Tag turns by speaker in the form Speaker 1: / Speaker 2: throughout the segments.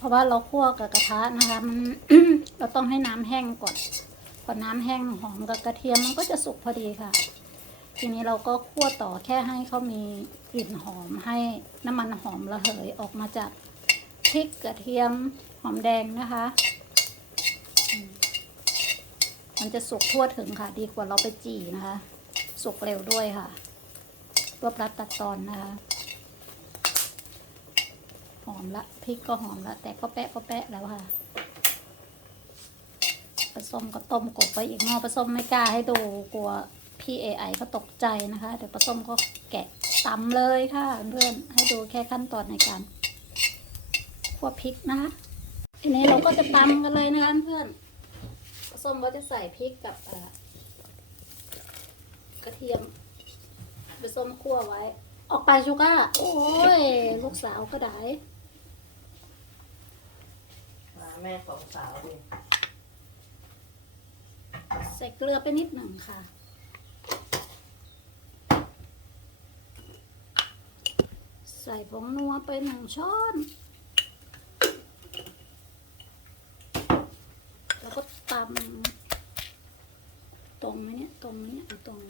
Speaker 1: เพราะว่าเราคั่วกับกระทะนะคะ มันเราต้องให้น้ำแห้งก่อน พอน้ำแห้งหอมกับกระเทียมมันก็จะสุกพอดีค่ะ ทีนี้เราก็คั่วต่อแค่ให้เขามีกลิ่นหอมให้น้ำมันหอมระเหยออกมาจากพริกกระเทียมหอมแดงนะคะมมันจะสุกทั่วถึงค่ะ ดีกว่าเราไปจี่นะคะ สุกเร็วด้วยค่ะรวบรัดตัดตอนนะคะ หอมละพริกก็หอมละแต่ก็แปะก็แปะแล้วค่ะผสมก็ต้มกบไปอีกเนอกผสมไม่กล้าให้ดูกลัวพี่เอไอก็ตกใจนะคะ เดี๋ยวผสมก็แกะตำเลยค่ะ เพื่อนให้ดูแค่ขั้นตอนในการคั่วพริกนะคะทีนี้เราก็จะตำกันเลยนะคะเพื่อนผสมก็จะใส่พริกกับอ่อกระเทียมผสมคั่วไว้ ออกไปชูก้าโอ้ยลูกสาวก็ได้
Speaker 2: แม่ของสาวดิ
Speaker 1: ใส่เกลือไปนิดหนึ่งค่ะ ใส่ผงนัวไปหนึ่งช้อน แล้วก็ตำตรงไหมเนี่ย ตรงไหมเนี่ยตรง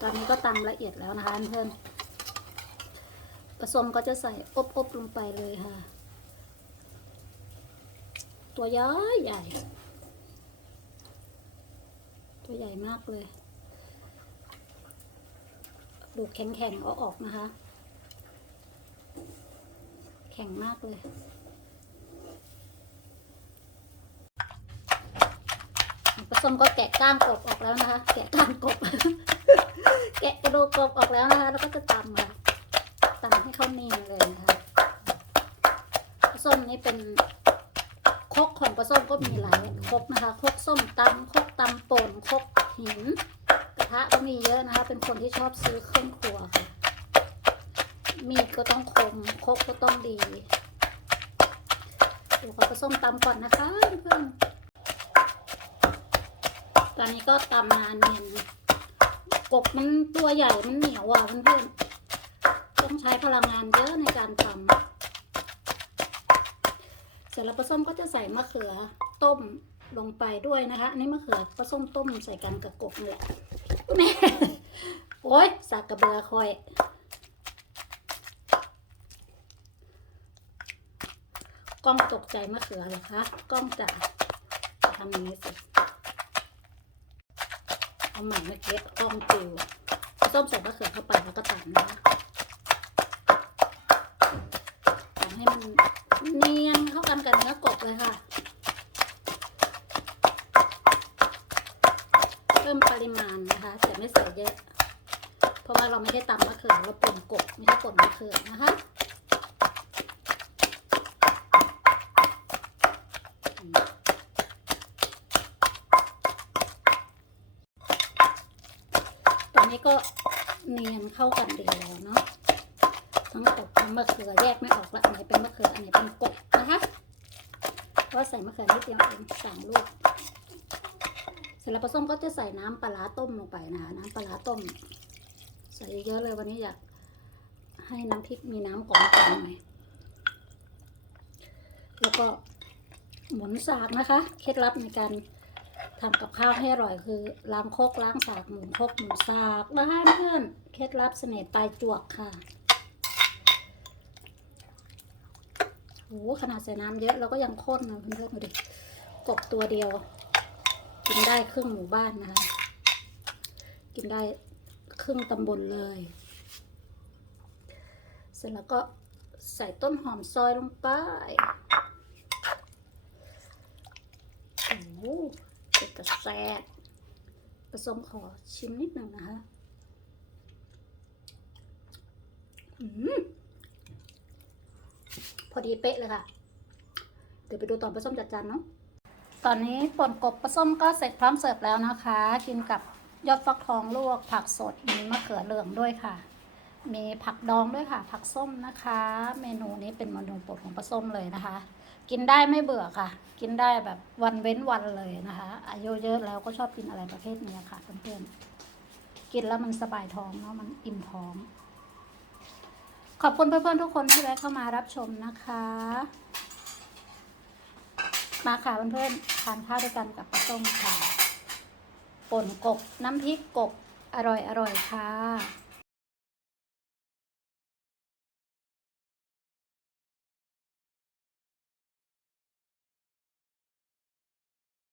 Speaker 1: ตอนนี้ก็ตำละเอียดแล้วนะคะเพื่อนผสมก็จะใส่อบอบๆลงไปเลยค่ะ ตัวย้อยใหญ่ ตัวใหญ่มากเลยดูแข็งๆเอาออกนะคะ แข็งมากเลยผสมก็แกะก้างกบออกแล้วนะคะ แกะก้างกบ กระดูกกบออกแล้วนะคะแล้วก็จะตำค่ะตำให้เขาเนียนเลยนะคะปส้มนี่เป็นคกของปลาส้มก็มีหลายคกนะคะคกส้มตำคกตำป่นคกหินกระทะก็มีเยอะนะคะ เป็นคนที่ชอบซื้อเครื่องครัวค่ะมีดก็ต้องคมคกก็ต้องดีดูกับปลาส้มตำก่อนนะคะเพื่อนตอนนี้ก็ตำนานเนียน กบมันตัวใหญ่มันเหนียวอะเพื่อนๆต้องใช้พลังงานเยอะในการทำเสร็จแล้วปลาส้มก็จะใส่มะเขือต้มลงไปด้วยนะคะอันนี้มะเขือปลาส้มต้มใส่กันกับกบนี่แหละแม่โอ๊ยสากกระเบือคอยกล้องตกใจมะเขือเหรอคะกล้องจ๋าจะทำอย่างนี้สิ เอาใหม่เมื่อกี้กล้องปิวส้มใส่มะเขือเข้าไปแล้วก็ตำนะคะตำให้มันเนียนเข้ากันกับเนื้อกบเลยค่ะ เพิ่มปริมาณนะคะ แต่ไม่ใส่เยอะ เพราะว่าเราไม่ได้ตำมะเขือเราป่นกบไม่ได้ป่นมะเขือนะคะอืม ตอนนี้ ก็เนียนเข้ากันดีแล้วเนาะทั้งกบทั้งมะเขือแยกไม่ออกละอันไหนเป็นมะเขืออันไหนเป็นกบนะคะเพราะว่าใส่มะเขือนิดเดียวเองสามลูกเสร็จแล้วปลาส้มก็จะใส่น้ำปลาต้มลงไปนะคะน้ำปลาต้ม ใส่เยอะเลยวันนี้อยากให้น้ำพริกมีน้ำก่อนก่อนหน่อยแล้วก็หมุนสากนะคะ เคล็ดลับในการ ทำกับข้าวให้อร่อยคือล้างโคกล้างสากหมุนคกหมุนสากนะคะเพื่อนเคล็ดลับเสน่ห์ปลายจวกค่ะโหขนาดใส่น้ำเยอะเราก็ยังข้นนะเพื่อนๆดูดิกบตัวเดียว กินได้ครึ่งหมู่บ้านนะคะกินได้ครึ่งตำบลเลย เสร็จแล้วก็ใส่ต้นหอมซอยลงไปโอ้ กระแซบผสมขอชิมนิดหนึ่งนะคะอพอดีเป๊ะเลยค่ะ เดี๋ยวไปดูตอนผสมจัดจานเนาะ ตอนนี้ป่นกบผสมก็เสร็จพร้อมเสิร์ฟแล้วนะคะ กินกับยอดฟักทองลวก ผักสดมีมะเขือเหลืองด้วยค่ะ มีผักดองด้วยค่ะ ผักส้มนะคะ เมนูนี้เป็นเมนูโปรดของปลาส้มเลยนะคะ กินได้ไม่เบื่อค่ะ กินได้แบบวันเว้นวันเลยนะคะ อายุเยอะแล้วก็ชอบกินอะไรประเภทนี้ค่ะเพื่อนๆกินแล้วมันสบายท้องเนาะมันอิ่มท้อง ขอบคุณเพื่อนๆทุกคนที่แวะเข้ามารับชมนะคะ มาค่ะเพื่อนๆทานข้าวด้วยกันกับปลาต้มค่ะป่นกบน้ำพริกกบอร่อยๆค่ะ